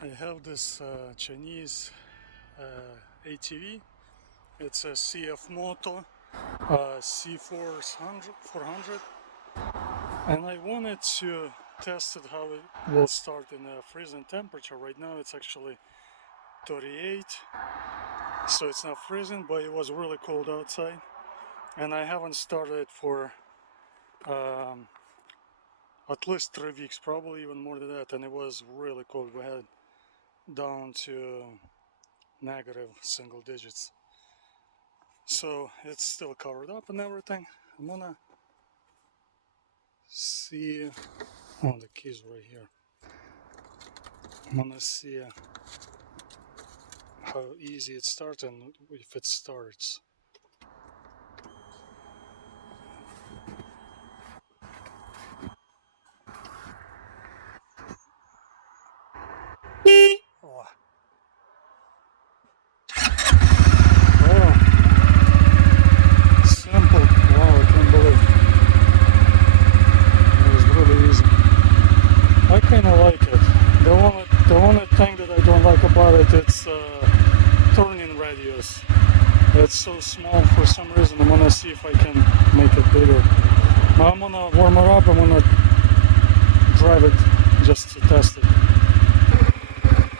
I have this Chinese ATV. It's a Cfmoto Cforce 400, and I wanted to test it how it will start in a freezing temperature. Right now it's actually 38, so it's not freezing, but it was really cold outside, and I haven't started it for at least 3 weeks, probably even more than that, and it was really cold. We had down to negative single digits, so it's still covered up and everything. I'm gonna see, oh, the keys right here. I'm gonna see how easy it starts and if it starts. Oh. Oh, simple. Wow, I can't believe it was really easy. I kinda like it. The only thing that I don't like about it, it's turning radius. It's so small for some reason. I'm gonna see if I can make it bigger. Now I'm gonna warm it up. I'm gonna drive it just to test it.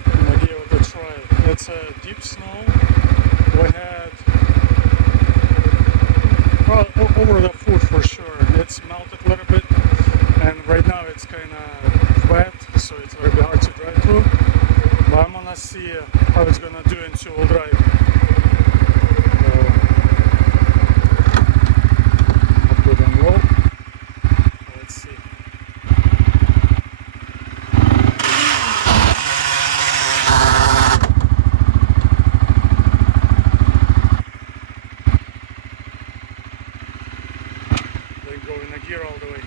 I'm gonna give it a try. It's a deep snow. We had over the foot for sure. It's melted a little bit, and right now it's kind of wet, so it's very hard to drive through. But I'm gonna see how it's gonna do in two-wheel drive. I'll put it on low. Let's see. They go in a gear all the way.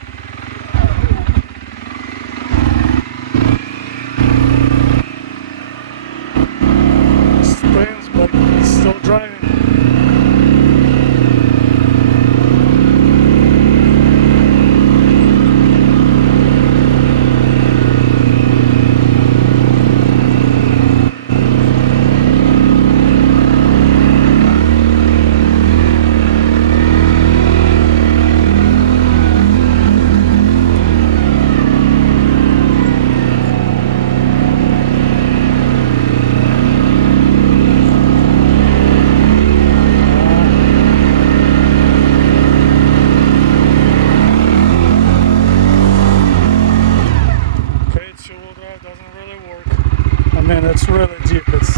Spins, but it's still driving. I mean, it's really deep. It's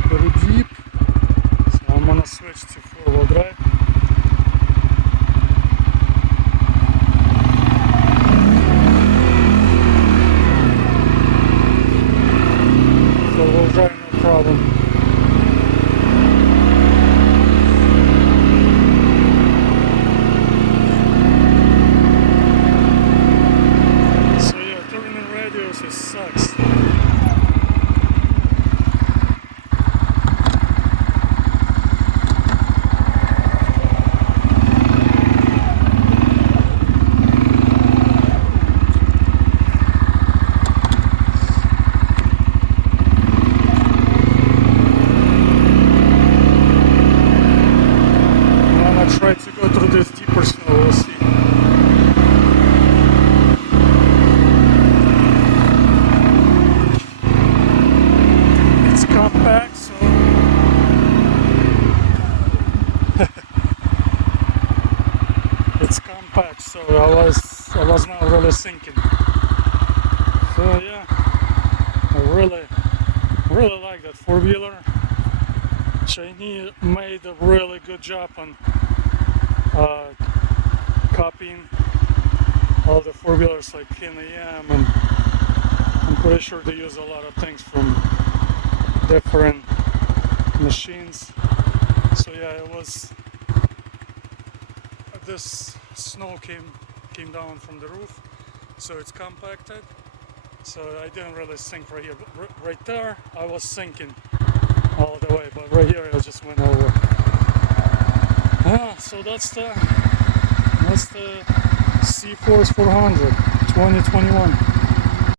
pretty deep. So I'm gonna switch to four-wheel drive. Four-wheel drive, no problem. It sucks. I'm gonna try to go through this deeper snow, we'll see. Compact, so it's compact, so I was not really sinking. So yeah, I really like that four-wheeler. Chinese made a really good job on copying all the four-wheelers like Cfmoto, and I'm pretty sure they use a lot of things from different machines. So yeah, it was, this snow came down from the roof, so it's compacted, so I didn't really sink right here, but right there I was sinking all the way, but right here I just went over. So that's the Cforce 400 2021.